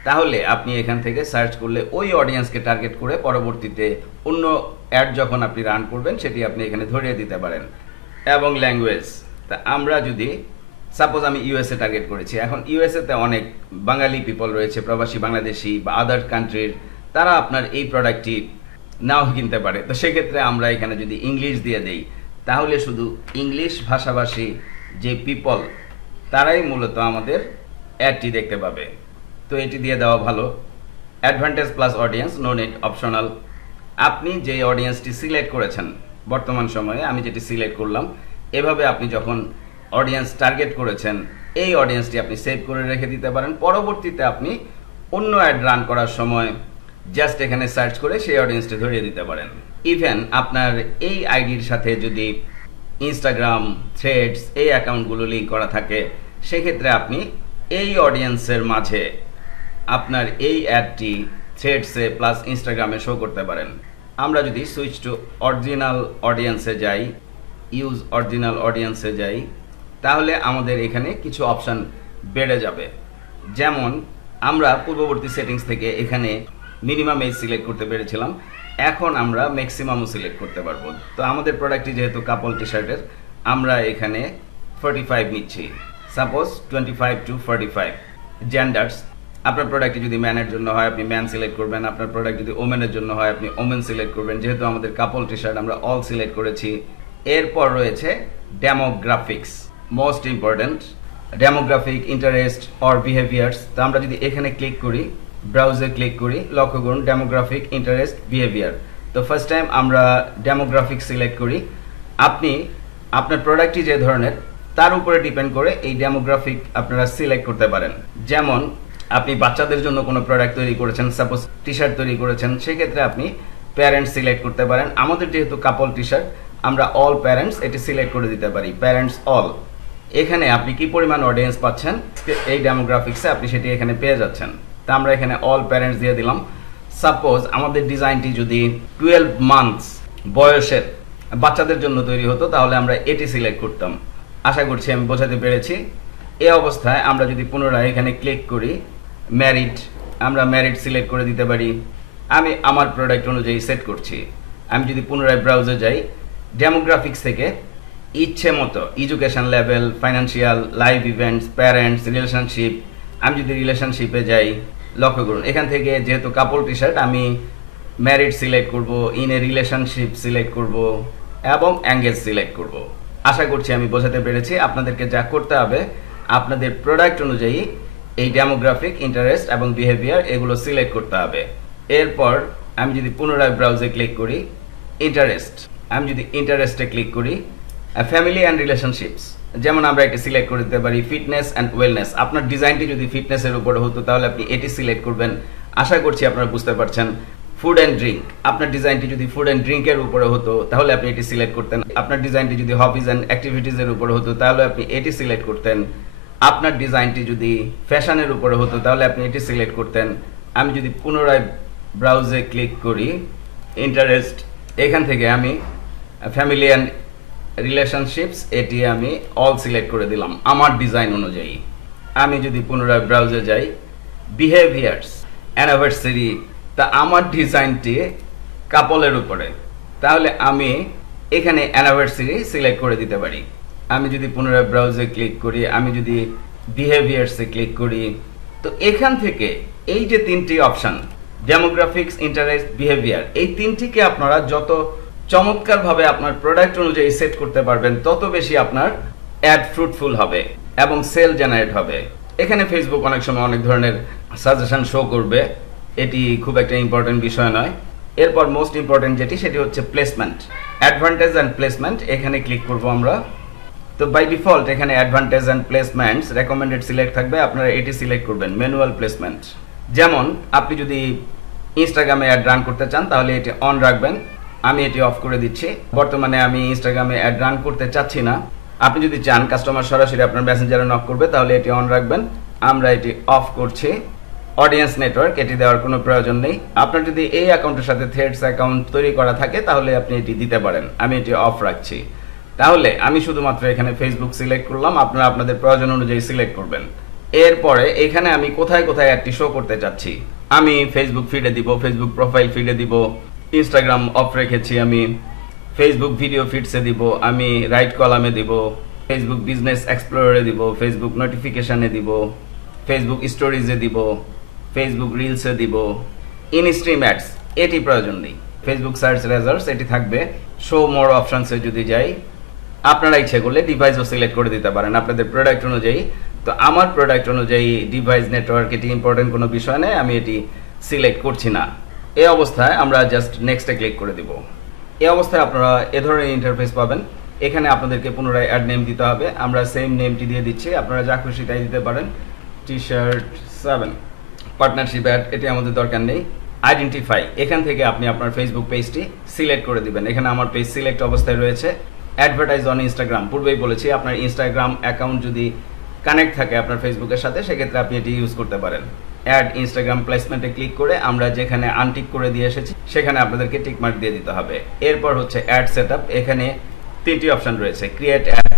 তাহলে আপনি এখান থেকে সার্চ করলে ওই অডিয়েন্সকে টার্গেট করে পরবর্তীতে অন্য অ্যাড যখন আপনি রান করবেন সেটি আপনি এখানে ধরিয়ে দিতে পারেন। এবং ল্যাঙ্গুয়েজ, তা আমরা যদি সাপোজ আমি ইউএসএ টার্গেট করেছি, এখন ইউএসএতে অনেক বাঙালি পিপল রয়েছে, প্রবাসী বাংলাদেশি বা আদার কান্ট্রির, তারা আপনার এই প্রোডাক্টটি নাও কিনতে পারে। তো সেক্ষেত্রে আমরা এখানে যদি ইংলিশ দিয়ে দেই, তাহলে শুধু ইংলিশ ভাষাভাষী যে পিপল তারাই মূলত আমাদের অ্যাডটি দেখতে পাবে। তো এটি দিয়ে দেওয়া ভালো। Advantage plus audience, no need, optional. আপনি যে অডিয়েন্সটি সিলেক্ট করেছেন বর্তমান সময়ে, আমি যেটি সিলেক্ট করলাম, এভাবে আপনি যখন অডিয়েন্স টার্গেট করেছেন এই অডিয়েন্সটি আপনি সেভ করে রেখে দিতে পারেন। পরবর্তীতে আপনি অন্য অ্যাড রান করার সময় জাস্ট এখানে সার্চ করে সেই অডিয়েন্সটি ধরিয়ে দিতে পারেন। ইভেন আপনার এই আইডির সাথে যদি ইনস্টাগ্রাম, থ্রেডস এই অ্যাকাউন্টগুলো লিঙ্ক করা থাকে, সেক্ষেত্রে আপনি এই অডিয়েন্সের মাঝে আপনার এই অ্যাডটি থ্রেডসে প্লাস ইনস্টাগ্রামে শো করতে পারেন। আমরা যদি সুইচ টু অরিজিনাল অডিয়েন্সে যাই, ইউজ অরিজিনাল অডিয়েন্সে যাই, তাহলে আমাদের এখানে কিছু অপশান বেড়ে যাবে। যেমন আমরা পূর্ববর্তী সেটিংস থেকে এখানে মিনিমাম এজ সিলেক্ট করতে পেরেছিলাম, এখন আমরা ম্যাক্সিমামও সিলেক্ট করতে পারবো। তো আমাদের প্রোডাক্টটি যেহেতু কাপল টি শার্টের, আমরা এখানে 45 নিচ্ছি, সাপোজ 25 to 45। জেন্ডার্স, আপনার প্রোডাক্টটি যদি ম্যানের জন্য হয় আপনি ম্যান সিলেক্ট করবেন, আপনার প্রোডাক্ট যদি ওমেনের জন্য হয় আপনি ওমেন সিলেক্ট করবেন। যেহেতু আমাদের কাপল টি শার্ট, আমরা অল সিলেক্ট করেছি। এরপর রয়েছে demographics, most important. Demographic, interest or behaviours. তো আমরা যদি এখানে ক্লিক করি, ব্রাউজে ক্লিক করি, লক্ষ্য করুন ডেমোগ্রাফিক, ইন্টারেস্ট, বিহেভিয়ার। তো ফার্স্ট টাইম আমরা ডেমোগ্রাফিক সিলেক্ট করি। আপনি আপনার প্রোডাক্টটি যে ধরনের তার উপরে ডিপেন্ড করে এই ডেমোগ্রাফিক আপনারা সিলেক্ট করতে পারেন। যেমন আপনি বাচ্চাদের জন্য কোনো প্রোডাক্ট তৈরি করেছেন, সাপোজ টি শার্ট তৈরি করেছেন, সেক্ষেত্রে আপনি প্যারেন্টস সিলেক্ট করতে পারেন। আমাদের যেহেতু কাপল টি শার্ট, আমরা অল প্যারেন্টস এটি সিলেক্ট করে দিতে পারি, প্যারেন্টস অল। এখানে আপনি কি পরিমাণ অডিয়েন্স পাচ্ছেন এই ডেমোগ্রাফিক্সে, আপনি সেটি এখানে পেয়ে যাচ্ছেন। তা আমরা এখানে অল প্যারেন্টস দিয়ে দিলাম। সাপোজ আমাদের ডিজাইনটি যদি 12 মান্থস বয়সের বাচ্চাদের জন্য তৈরি হতো, তাহলে আমরা এটি সিলেক্ট করতাম। আশা করছি আমি বোঝাতে পেরেছি। এই অবস্থায় আমরা যদি পুনরায় এখানে ক্লিক করি, ম্যারিড, আমরা ম্যারিড সিলেক্ট করে দিতে পারি। আমি আমার প্রোডাক্ট অনুযায়ী সেট করছি। আমি যদি পুনরায় ব্রাউজে যাই, ডেমোগ্রাফিক্স থেকে ইচ্ছে মতো education level, financial, live events, parents, relationship, আমি যদি রিলেশনশিপে যাই, লক্ষ্য করুন এখান থেকে যেহেতু কাপল টি শার্ট, আমি ম্যারিড সিলেক্ট করব, ইন এ রিলেশনশিপ সিলেক্ট করব এবং এঙ্গেজ সিলেক্ট করব। আশা করছি আমি বোঝাতে পেরেছি। আপনাদেরকে যা করতে হবে, আপনাদের প্রোডাক্ট অনুযায়ী এই ডেমোগ্রাফিক, ইন্টারেস্ট এবং বিহেভিয়ার এগুলো সিলেক্ট করতে হবে। এরপর আমি যদি পুনরায় ব্রাউজে ক্লিক করি, ইন্টারেস্ট, আমি যদি ইন্টারেস্টে ক্লিক করি, ফ্যামিলি অ্যান্ড রিলেশনশিপস, যেমন আমরা এটি সিলেক্ট করে দিতে পারি। ফিটনেস অ্যান্ড ওয়েলনেস, আপনার ডিজাইনটি যদি ফিটনেসের উপরে হতো তাহলে আপনি এটি সিলেক্ট করবেন। আশা করছি আপনারা বুঝতে পারছেন। ফুড অ্যান্ড ড্রিঙ্ক, আপনার ডিজাইনটি যদি ফুড অ্যান্ড ড্রিঙ্কের উপরে হতো তাহলে আপনি এটি সিলেক্ট করতেন। আপনার ডিজাইনটি যদি হবিজ অ্যান্ড অ্যাক্টিভিটিসের উপরে হতো তাহলে আপনি এটি সিলেক্ট করতেন। আপনার ডিজাইনটি যদি ফ্যাশনের উপরে হতো তাহলে আপনি এটি সিলেক্ট করতেন। আমি যদি পুনরায় ব্রাউজে ক্লিক করি, ইন্টারেস্ট, এখান থেকে আমি ফ্যামিলি অ্যান্ড রিলেশনশিপস এটি আমি অল সিলেক্ট করে দিলাম আমার ডিজাইন অনুযায়ী। আমি যদি পুনরায় ব্রাউজে যাই, বিহেভিয়ার্স, অ্যানিভার্সারি, তা আমার ডিজাইনটি কাপলের উপরে, তাহলে আমি এখানে অ্যানিভার্সারি সিলেক্ট করে দিতে পারি। আমি যদি পুনরায় ব্রাউজে ক্লিক করি, আমি যদি বিহেভিয়ার্সে ক্লিক করি, তো এখান থেকে এই যে তিনটি অপশন, ডেমোগ্রাফিক্স, ইন্টারেস্ট, বিহেভিয়ার, এই তিনটিকে আপনারা যত চমৎকারভাবে আপনার প্রোডাক্ট অনুযায়ী সেট করতে পারবেন, তত বেশি আপনার অ্যাড ফ্রুটফুল হবে এবং সেল জেনারেট হবে। এখানে ফেসবুক অনেক সময় অনেক ধরনের সাজেশন শো করবে, এটি খুব একটা ইম্পর্টেন্ট বিষয় নয়। এরপর মোস্ট ইম্পর্টেন্ট যেটি, সেটি হচ্ছে প্লেসমেন্ট, অ্যাডভান্টেজ অ্যান্ড প্লেসমেন্ট। এখানে ক্লিক করব আমরা। তো বাই ডিফল্ট এখানে advantage and placements recommended select থাকবে, আপনারা এটি সিলেক্ট করবেন। ম্যানুয়াল প্লেসমেন্ট, যেমন আপনি যদি ইনস্টাগ্রামে অ্যাড রান করতে চান তাহলে এটি অন রাখবেন। আমি এটি অফ করে দিচ্ছি। বর্তমানে আমি ইনস্টাগ্রামে অ্যাড রান করতে চাচ্ছি না। আপনি যদি চান কাস্টমার সরাসরি আপনার মেসেঞ্জারে নক করবে তাহলে এটি অন রাখবেন। আমরা এটি অফ করছি। অডিয়েন্স নেটওয়ার্ক, এটি দেওয়ার কোনো প্রয়োজন নেই। আপনার যদি এই অ্যাকাউন্টের সাথে থ্রেডস অ্যাকাউন্ট তৈরি করা থাকে তাহলে আপনি এটি দিতে পারেন। আমি এটি অফ রাখছি। তাহলে আমি শুধুমাত্র এখানে ফেসবুক সিলেক্ট করলাম, আপনারা আপনাদের প্রয়োজন অনুযায়ী সিলেক্ট করবেন। এরপরে এখানে আমি কোথায় কোথায় অ্যাডটি শো করতে চাচ্ছি, আমি ফেসবুক ফিডে দিব, ফেসবুক প্রোফাইল ফিডে দিব, ইনস্টাগ্রাম অফ রেখেছি, আমি ফেসবুক ভিডিও ফিডসে দিব, আমি রাইট কলামে দিব, ফেসবুক বিজনেস এক্সপ্লোরারে দিব, ফেসবুক নোটিফিকেশনে দিব, ফেসবুক স্টোরিজে দিব, ফেসবুক রিলসে দিব, ইনস্ট্রিম অ্যাডস এটি প্রয়োজন নেই। ফেসবুক সার্চ রেজাল্টস এটি থাকবে। শো মোর অপশনসে যদি যাই, আপনারা ইচ্ছে করলে ডিভাইসও সিলেক্ট করে দিতে পারেন আপনাদের প্রোডাক্ট অনুযায়ী। তো আমার প্রোডাক্ট অনুযায়ী ডিভাইস নেটওয়ার্ক এটি ইম্পর্টেন্ট কোনো বিষয় নেই, আমি এটি সিলেক্ট করছি না। এই অবস্থায় আমরা জাস্ট নেক্সটে ক্লিক করে দিব। এই অবস্থায় আপনারা এ ধরনের ইন্টারফেস পাবেন। এখানে আপনাদেরকে পুনরায় অ্যাড নেম দিতে হবে। আমরা সেম নেমটি দিয়ে দিচ্ছি, আপনারা যা খুশি তাই দিতে পারেন। টি-শার্ট 7 পার্টনারশিপ অ্যাড, এটি আমাদের দরকার নেই। আইডেন্টিফাই, এখান থেকে আপনি আপনার ফেসবুক পেজটি সিলেক্ট করে দিবেন। এখানে আমার পেজ সিলেক্ট অবস্থায় রয়েছে। অ্যাডভার্টাইজ অন ইনস্টাগ্রাম, পূর্বেই বলেছি আপনার ইনস্টাগ্রাম অ্যাকাউন্ট যদি কানেক্ট থাকে আপনার ফেসবুকের সাথে, সেক্ষেত্রে আপনি এটি ইউজ করতে পারেন। অ্যাড ইনস্টাগ্রাম প্লেসমেন্টে ক্লিক করে আমরা যেখানে আনটিক করে দিয়ে এসেছি সেখানে আপনাদেরকে টিক মার্ক দিয়ে দিতে হবে। এরপর হচ্ছে অ্যাড সেটআপ, এখানে তিনটি অপশন রয়েছে, create add,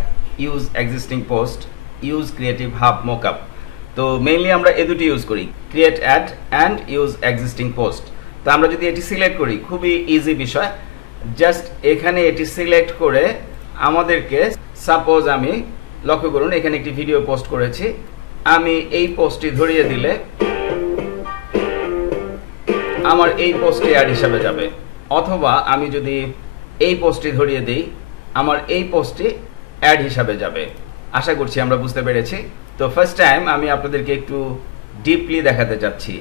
use existing post, use creative hub mockup. তো মেইনলি আমরা এ দুটি ইউজ করি, create add and use existing post. তো আমরা যদি এটি সিলেক্ট করি, খুবই ইজি বিষয়, জাস্ট এখানে এটি সিলেক্ট করে আমাদেরকে, সাপোজ আমি লক্ষ্য করুন এখানে একটি ভিডিও পোস্ট করেছি, আমি এই পোস্টটি ধরিয়ে দিলে আমার এই পোস্টটি অ্যাড হিসাবে যাবে, অথবা আমি যদি এই পোস্টটি ধরিয়ে দিই আমার এই পোস্টটি অ্যাড হিসাবে যাবে। আশা করছি আমরা বুঝতে পেরেছি। তো ফার্স্ট টাইম আমি আপনাদেরকে একটু ডিপলি দেখাতে চাচ্ছি,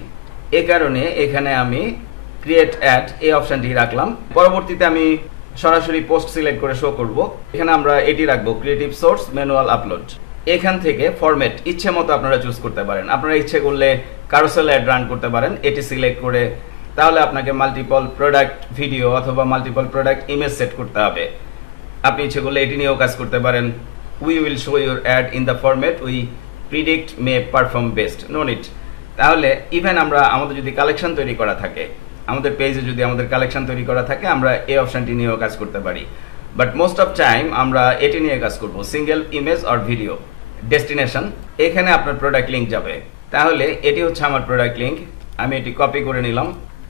এ কারণে এখানে আমি ক্রিয়েট অ্যাড এই অপশানটি রাখলাম। পরবর্তীতে আমি সরাসরি পোস্ট সিলেক্ট করে শো করব। এখানে আমরা এটি রাখবো, ক্রিয়েটিভ সোর্স ম্যানুয়াল আপলোড। এখান থেকে ফরম্যাট ইচ্ছে মতো আপনারা চুজ করতে পারেন। আপনারা ইচ্ছে করলে কারুসেল অ্যাড রান করতে পারেন এটি সিলেক্ট করে, তাহলে আপনাকে মাল্টিপল প্রোডাক্ট ভিডিও অথবা মাল্টিপল প্রোডাক্ট ইমেজ সেট করতে হবে। আপনি ইচ্ছে করলে এটি নিয়েও কাজ করতে পারেন। We will show your ad in the format we predict may perform best, no need. তাহলে ইভেন আমরা আমাদের যদি কালেকশন তৈরি করা থাকে, আমাদের পেজে যদি আমাদের কালেকশন তৈরি করা থাকে, আমরা এই অপশানটি নিয়েও কাজ করতে পারি। বাট মোস্ট অফ টাইম আমরা এটি নিয়ে কাজ করব, single image or video. Destination, এখানে আপনার প্রোডাক্ট লিঙ্ক যাবে। তাহলে এটি হচ্ছে আমার প্রোডাক্ট লিঙ্ক, আমি এটি কপি করে নিলাম,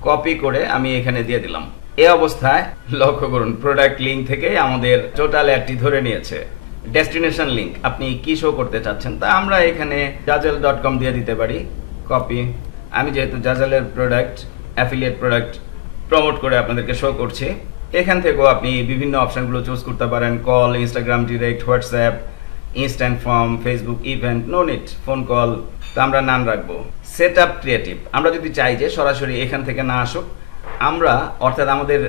কপি করে আমি এখানে দিয়ে দিলাম। এই অবস্থায় লক্ষ্য করুন প্রোডাক্ট লিঙ্ক থেকে আমাদের টোটাল অ্যাডটি ধরে নিয়েছে। ডেস্টিনেশন লিঙ্ক আপনি কি শো করতে চাচ্ছেন, তা আমরা এখানে jazelle.com দিয়ে দিতে পারি, কপি। আমি যেহেতু জাজেলের প্রোডাক্ট অ্যাফিলিয়েট প্রোডাক্ট প্রমোট করে আপনাদেরকে শো করছি, এখান থেকেও আপনি বিভিন্ন অপশানগুলো চুজ করতে পারেন, call, Instagram direct, WhatsApp, instant form, Facebook event, no need phone call. তো আমরা নান রাখবো। সেট আপ ক্রিয়েটিভ, আমরা যদি চাই যে সরাসরি এখান থেকে না আসুক, আমরা অর্থাৎ আমাদের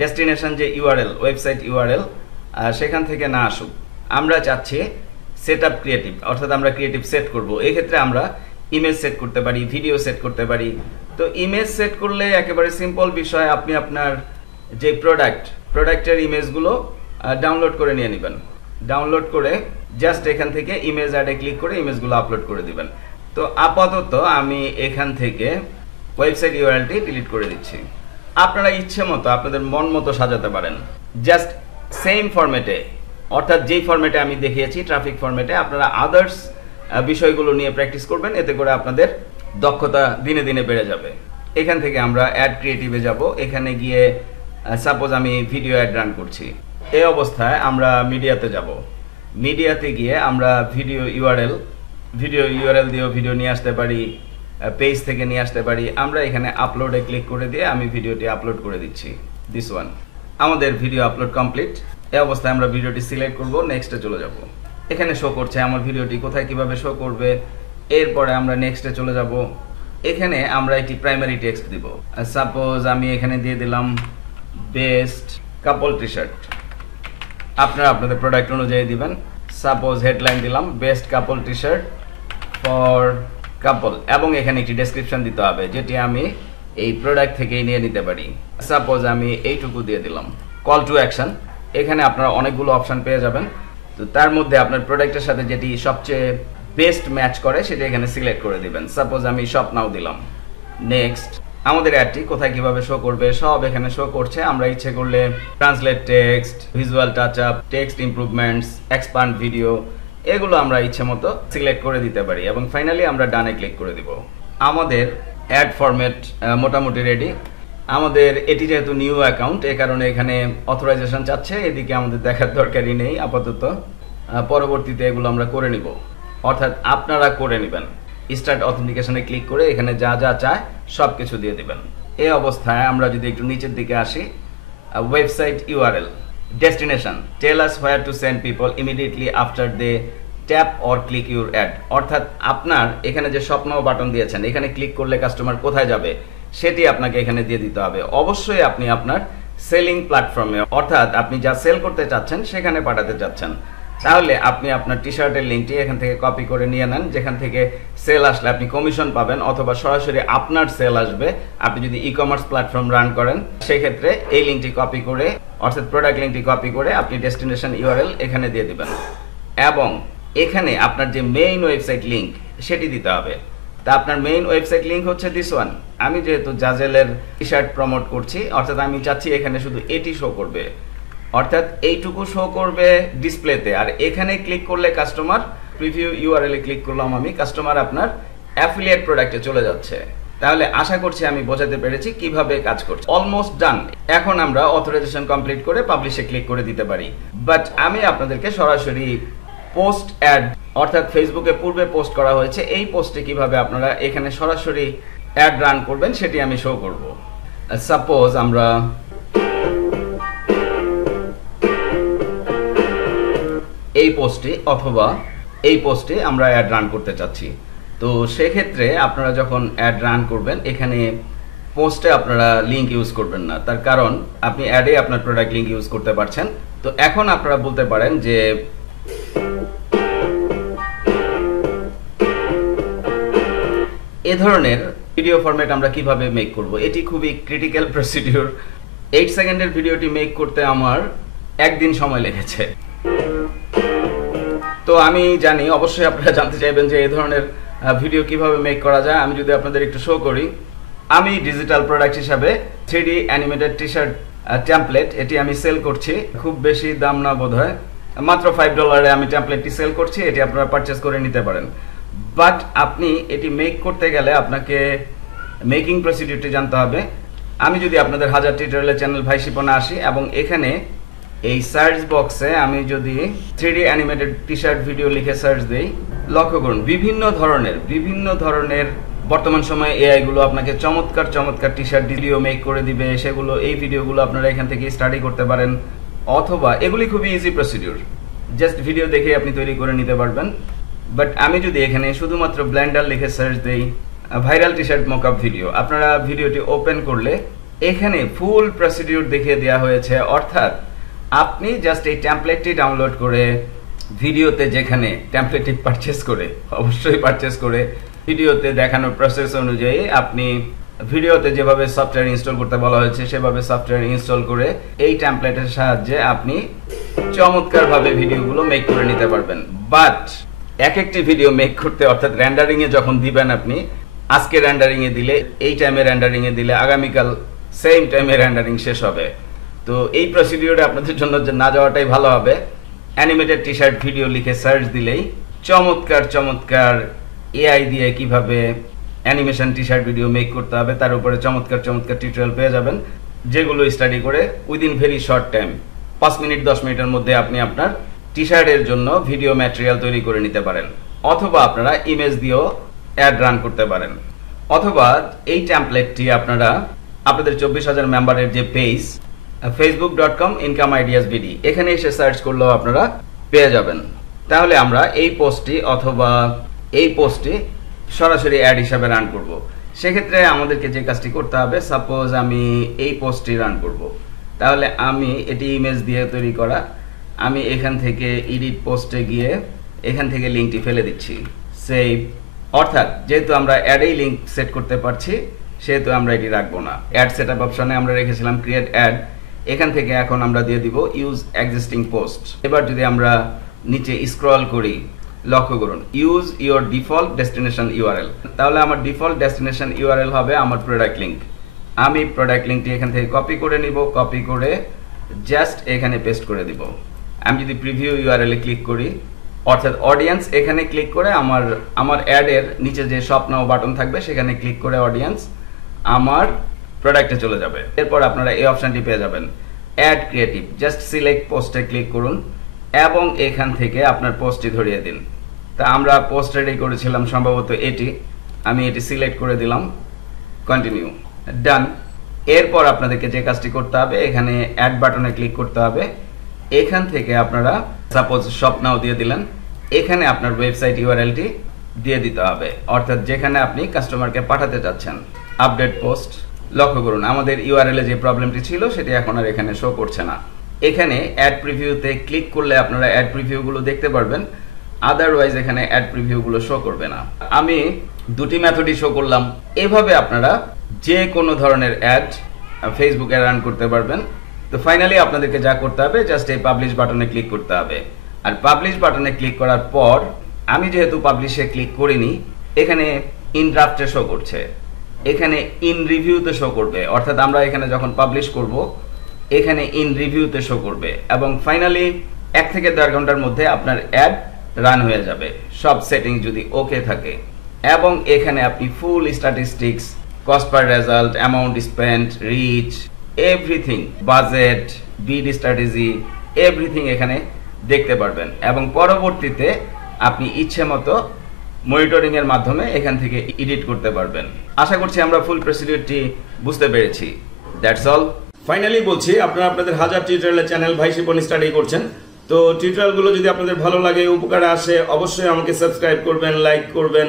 ডেস্টিনেশন যে ইউআরএল, ওয়েবসাইট ইউআরএল, সেখান থেকে না আসুক, আমরা চাচ্ছি সেট আপ ক্রিয়েটিভ, অর্থাৎ আমরা ক্রিয়েটিভ সেট করব। এক্ষেত্রে আমরা ইমেজ সেট করতে পারি, ভিডিও সেট করতে পারি। তো ইমেজ সেট করলে একেবারে সিম্পল বিষয়, আপনি আপনার যে প্রোডাক্টের ইমেজগুলো ডাউনলোড করে নিয়ে নেবেন। ডাউনলোড করে জাস্ট এখান থেকে ইমেজ অ্যাডে ক্লিক করে ইমেজগুলো আপলোড করে দিবেন। তো আপাতত আমি এখান থেকে ওয়েবসাইট ইউআরএলটি ডিলিট করে দিচ্ছি। আপনারা ইচ্ছে মতো আপনাদের মন মতো সাজাতে পারেন, জাস্ট সেম ফরম্যাটে, অর্থাৎ যেই ফরম্যাটে আমি দেখিয়েছি ট্রাফিক ফরম্যাটে, আপনারা আদার্স বিষয়গুলো নিয়ে প্র্যাকটিস করবেন, এতে করে আপনাদের দক্ষতা দিনে দিনে বেড়ে যাবে। এখান থেকে আমরা অ্যাড ক্রিয়েটিভে যাব। এখানে গিয়ে সাপোজ আমি ভিডিও অ্যাড রান করছি, এই অবস্থায় আমরা মিডিয়াতে যাব। মিডিয়াতে গিয়ে আমরা ভিডিও ইউআরএল দিয়েও ভিডিও নিয়ে আসতে পারি, পেজ থেকে নিয়ে আসতে পারি। আমরা এখানে আপলোডে ক্লিক করে দিয়ে আমি ভিডিওটি আপলোড করে দিচ্ছি, দিস ওয়ান। আমাদের ভিডিও আপলোড কমপ্লিট। এই অবস্থায় আমরা ভিডিওটি সিলেক্ট করব, নেক্সটে চলে যাব। এখানে শো করছে আমার ভিডিওটি কোথায় কিভাবে শো করবে। এরপরে আমরা নেক্সটে চলে যাব। এখানে আমরা একটি প্রাইমারি টেক্সট দিব। সাপোজ আমি এখানে দিয়ে দিলাম বেস্ট কাপল টি শার্ট, আপনারা আপনাদের প্রোডাক্ট অনুযায়ী দিবেন। সাপোজ হেডলাইন দিলাম best couple T shirt for couple, এবং এখানে একটি ডেসক্রিপশন দিতে হবে যেটি আমি এই প্রোডাক্ট থেকেই নিয়ে নিতে পারি। সাপোজ আমি এইটুকু দিয়ে দিলাম। কল টু অ্যাকশন, এখানে আপনারা অনেকগুলো অপশন পেয়ে যাবেন। তো তার মধ্যে আপনার প্রোডাক্টের সাথে যেটি সবচেয়ে বেস্ট ম্যাচ করে সেটা এখানে সিলেক্ট করে দিবেন। সাপোজ আমি শপ নাও দিলাম। নেক্সট, আমাদের অ্যাডটি কোথায় কিভাবে শো করবে সব এখানে শো করছে। আমরা ইচ্ছে করলে translate text, visual touch up, text improvements, expand video, এগুলো আমরা ইচ্ছে মতো সিলেক্ট করে দিতে পারি, এবং ফাইনালি আমরা ডানে ক্লিক করে দিব। আমাদের অ্যাড ফরম্যাট মোটামুটি রেডি। আমাদের এটি যেহেতু নিউ অ্যাকাউন্ট, এ কারণে এখানে অথরাইজেশন চাচ্ছে, এদিকে আমাদের দেখার দরকারই নেই আপাতত। পরবর্তীতে এগুলো আমরা করে নিব, অর্থাৎ আপনারা করে নেবেন। স্টার্ট অথেন্টিকেশনে ক্লিক করে এখানে যা যা চায় সব কিছু দিয়ে দিবেন। এই অবস্থায় আমরা যদি একটু নিচের দিকে আসি, website URL, destination, tell us where to send people immediately after they tap or click your ad. অর্থাৎ আপনার এখানে যে স্বপ্ন বাটন দিয়েছেন, এখানে ক্লিক করলে কাস্টমার কোথায় যাবে সেটি আপনাকে এখানে দিয়ে দিতে হবে। অবশ্যই আপনি আপনার সেলিং প্ল্যাটফর্মে, অর্থাৎ আপনি যা সেল করতে চাচ্ছেন সেখানে পাঠাতে চাচ্ছেন। তাহলে আপনি আপনার টি শার্টের লিঙ্কটি এখান থেকে কপি করে নিয়ে নেন, যেখান থেকে সেল আসলে আপনি কমিশন পাবেন, অথবা সরাসরি আপনার সেল আসবে। আপনি যদি ই কমার্স প্ল্যাটফর্ম রান করেন সেক্ষেত্রে এই লিঙ্কটি কপি করে, অর্থাৎ প্রোডাক্ট লিঙ্কটি কপি করে আপনি ডেস্টিনেশন ইউআরএল এখানে দিয়ে দিবেন, এবং এখানে আপনার যে মেইন ওয়েবসাইট লিঙ্ক সেটি দিতে হবে। তা আপনার মেইন ওয়েবসাইট লিঙ্ক হচ্ছে দিস ওয়ান। আমি যেহেতু জাজেলের টি শার্ট প্রমোট করছি, অর্থাৎ আমি চাচ্ছি এখানে শুধু এটি শো করবে, অর্থাৎ এইটুকু শো করবে ডিসপ্লেতে। আর এখানে ক্লিক করলে কাস্টমার প্রিভিউ ইউআরএল এ ক্লিক করলাম আমি, কাস্টমার আপনার অ্যাফিলিয়েট প্রোডাক্টে চলে যাচ্ছে। তাহলে আশা করছি আমি বোঝাতে পেরেছি কিভাবে কাজ করছে। Almost done. এখন আমরা অথরাইজেশন কমপ্লিট করে পাবলিশে ক্লিক করে দিতে পারি। বাট আমি আপনাদেরকে সরাসরি পোস্ট অ্যাড, অর্থাৎ ফেসবুকে পূর্বে পোস্ট করা হয়েছে, এই পোস্টে কিভাবে আপনারা এখানে সরাসরি অ্যাড রান করবেন সেটি আমি শো করব। সাপোজ আমরা এই পোস্টে অথবা এই পোস্টে আমরা অ্যাড রান করতে চাচ্ছি। তো সেক্ষেত্রে আপনারা যখন অ্যাড রান করবেন, এখানে পোস্টে আপনারা লিঙ্ক ইউজ করবেন না, তার কারণ আপনি অ্যাডে আপনার প্রোডাক্ট লিঙ্ক ইউজ করতে পারছেন। তো এখন আপনারা বলতে পারেন যে এ ধরনের ভিডিও ফরম্যাট আমরা কিভাবে মেক করব। এটি খুবই ক্রিটিক্যাল প্রসিডিউর। 8 সেকেন্ডের ভিডিওটি মেক করতে আমার একদিন সময় লেগেছে। তো আমি জানি অবশ্যই আপনারা জানতে চাইবেন যে এই ধরনের ভিডিও কিভাবে মেক করা যায়। আমি যদি আপনাদের একটু শো করি, আমি ডিজিটাল প্রোডাক্ট হিসাবে 3D animated T shirt template, এটি আমি সেল করছি। খুব বেশি দাম না বোধহয়, মাত্র $5 আমি টেমপ্লেটটি সেল করছি। এটি আপনারা পারচেস করে নিতে পারেন। বাট আপনি এটি মেক করতে গেলে আপনাকে মেকিং প্রসিডিউরটি জানতে হবে। আমি যদি আপনাদের হাজার টিউটোরিয়ালের চ্যানেল ভাই শিপনে আসি এবং এখানে এই সার্চ বক্সে আমি যদি 3D animated T shirt video লিখে সার্চ দেই, লক্ষ্য করুন বিভিন্ন ধরনের বর্তমান সময়ে এআই গুলো আপনাকে চমৎকার চমৎকার টি শার্ট ভিডিও মেক করে দিবে। সেগুলো, এই ভিডিওগুলো আপনারা এখান থেকে স্টাডি করতে পারেন, অথবা এগুলি খুবই ইজি প্রসিডিউর, জাস্ট ভিডিও দেখে আপনি তৈরি করে নিতে পারবেন। বাট আমি যদি এখানে শুধুমাত্র ব্লেন্ডার লিখে সার্চ দেই viral T shirt mockup video, আপনারা ভিডিওটি ওপেন করলে এখানে ফুল প্রসিডিউর দেখিয়ে দেওয়া হয়েছে। অর্থাৎ আপনি জাস্ট এই টেমপ্লেটটি ডাউনলোড করে ভিডিওতে, যেখানে টেমপ্লেটটি পারচেস করে, অবশ্যই পারচেস করে ভিডিওতে দেখানো প্রসেস অনুযায়ী আপনি ভিডিওতে যেভাবে সফটওয়্যার ইনস্টল করতে বলা হয়েছে সেভাবে সফটওয়্যার ইনস্টল করে এই টেমপ্লেটের সাহায্যে আপনি চমৎকারভাবে ভিডিওগুলো মেক করে নিতে পারবেন। বাট একটি ভিডিও মেক করতে, অর্থাৎ রেন্ডারিং এ যখন দিবেন, আপনি আজকে রেন্ডারিং এ দিলে, এই টাইমে রেন্ডারিং এ দিলে আগামীকাল সেম টাইমে রেন্ডারিং শেষ হবে। তো এই প্রসিডিউরে আপনাদের জন্য না যাওয়াটাই ভালো হবে। অ্যানিমেটেড টি শার্ট ভিডিও লিখে সার্চ দিলেই চমৎকার চমৎকার এআই দিয়ে কিভাবে animation T shirt video make করতে হবে তার উপরে চমৎকার চমৎকার টিউটোরিয়াল পেয়ে যাবেন, যেগুলো স্টাডি করে within very short time, 5 minute 10 মিনিটের মধ্যে আপনি আপনার টি শার্টের জন্য ভিডিও ম্যাটেরিয়াল তৈরি করে নিতে পারেন। অথবা আপনারা ইমেজ দিয়েও অ্যাড রান করতে পারেন, অথবা এই টেমপ্লেটটি আপনারা আপনাদের 24,000 মেম্বারের যে page facebook.com income ideas bd, এখানে এসে সার্চ করলেও আপনারা পেয়ে যাবেন। তাহলে আমরা এই পোস্টটি অথবা এই পোস্টটি সরাসরি অ্যাড হিসাবে রান করব। সেক্ষেত্রে আমাদেরকে যে কাজটি করতে হবে, সাপোজ আমি এই পোস্টটি রান করব, তাহলে আমি এটি ইমেজ দিয়ে তৈরি করা, আমি এখান থেকে এডিট পোস্টে গিয়ে এখান থেকে লিঙ্কটি ফেলে দিচ্ছি, সেভ। অর্থাৎ যেহেতু আমরা অ্যাডেই লিঙ্ক সেট করতে পারছি সেহেতু আমরা এটি রাখবো না। অ্যাড সেটআপ অপশনে আমরা রেখেছিলাম ক্রিয়েট অ্যাড, এখান থেকে এখন আমরা দিয়ে দিব ইউজ এক্সিস্টিং পোস্ট। এবার যদি আমরা নিচে স্ক্রল করি, লক্ষ্য করুন use your default destination URL, তাহলে আমার ডিফল্ট ডেস্টিনেশন ইউআরএল হবে আমার প্রোডাক্ট লিঙ্ক। আমি প্রোডাক্ট লিঙ্কটি এখান থেকে কপি করে নিব, কপি করে জাস্ট এখানে পেস্ট করে দিব। আমি যদি প্রিভিউ ইউআরএল এ ক্লিক করি, অর্থাৎ অডিয়েন্স, এখানে ক্লিক করে আমার অ্যাডের নিচে যে শপ নাও বাটন থাকবে সেখানে ক্লিক করে অডিয়েন্স আমার প্রোডাক্টে চলে যাবে। এরপর আপনারা এই অপশনটি পেয়ে যাবেন অ্যাড ক্রিয়েটিভ। জাস্ট সিলেক্ট পোস্টে ক্লিক করুন এবং এখান থেকে আপনার পোস্টটি ধরিয়ে দিন। তা আমরা পোস্ট রেডি করেছিলাম সম্ভবত এটি, আমি এটি সিলেক্ট করে দিলাম, কন্টিনিউ, ডান। এরপর আপনাদেরকে যে কাজটি করতে হবে, এখানে অ্যাড বাটনে ক্লিক করতে হবে। এখান থেকে আপনারা সাপোজ শপ নাও দিয়ে দিলেন, এখানে আপনার ওয়েবসাইট ইউআরএলটি দিয়ে দিতে হবে, অর্থাৎ যেখানে আপনি কাস্টমারকে পাঠাতে চাচ্ছেন। আপডেট পোস্ট, লক্ষ্য করুন আমাদের ইউআরএল এ যে প্রবলেমটি ছিল সেটি এখন আর এখানে শো করছে না। এখানে অ্যাড প্রিভিউতে ক্লিক করলে আপনারা অ্যাড প্রিভিউগুলো দেখতে পারবেন, আদারওয়াইজ এখানে অ্যাড প্রিভিউগুলো শো করবে না। আমি দুটি মেথডই শো করলাম। এভাবে আপনারা যে কোনো ধরনের অ্যাড ফেসবুকে রান করতে পারবেন। তো ফাইনালি আপনাদেরকে যা করতে হবে, জাস্ট এই পাবলিশ বাটনে ক্লিক করতে হবে। আর পাবলিশ বাটনে ক্লিক করার পর, আমি যেহেতু পাবলিশে ক্লিক করিনি, এখানে ইন ড্রাফটে শো করছে, এখানে ইন রিভিউতে শো করবে, অর্থাৎ আমরা এখানে যখন পাবলিশ করব এখানে ইন রিভিউতে শো করবে এবং ফাইনালি 1 থেকে 1.5 ঘন্টার মধ্যে আপনার অ্যাড রান হয়ে যাবে, সব সেটিং যদি ওকে থাকে। এবং এখানে আপনি full statistics, cost per result, amount spent, reach, everything, budget, bid strategy, everything এখানে দেখতে পারবেন এবং পরবর্তীতে আপনি ইচ্ছে মতো মনিটরিং এর মাধ্যমে এখান থেকে এডিট করতে পারবেন। আশা করছি আমরা ফুল প্রসিডিউরটি বুঝতে পেরেছি। That's all. ফাইনালি বলছি, আপনারা আপনাদের হাজার টিউটোরিয়ালের চ্যানেল ভাই শিপন স্টাডি করছেন, তো টিউটোরিয়ালগুলো যদি আপনাদের ভালো লাগে, উপকারে আসে, অবশ্যই আমাকে সাবস্ক্রাইব করবেন, লাইক করবেন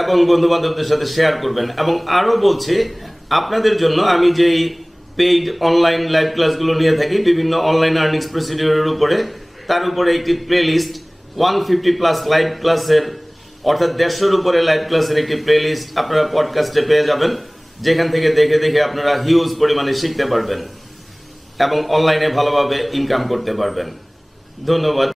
এবং বন্ধু বান্ধবদের সাথে শেয়ার করবেন। এবং আরও বলছি, আপনাদের জন্য আমি যেই পেইড অনলাইন লাইভ ক্লাসগুলো নিয়ে থাকি বিভিন্ন অনলাইন আর্নিংস প্রসিডিউরের উপরে, তার উপরে একটি প্লেলিস্ট 150+ লাইভ ক্লাসের, অর্থাৎ 150-এর উপরে লাইভ ক্লাসের একটি প্লেলিস্ট আপনারা পডকাস্টে পেয়ে যাবেন, যেখান থেকে দেখে দেখে আপনারা হিউজ পরিমাণে শিখতে পারবেন এবং অনলাইনে ভালোভাবে ইনকাম করতে পারবেন। ধন্যবাদ।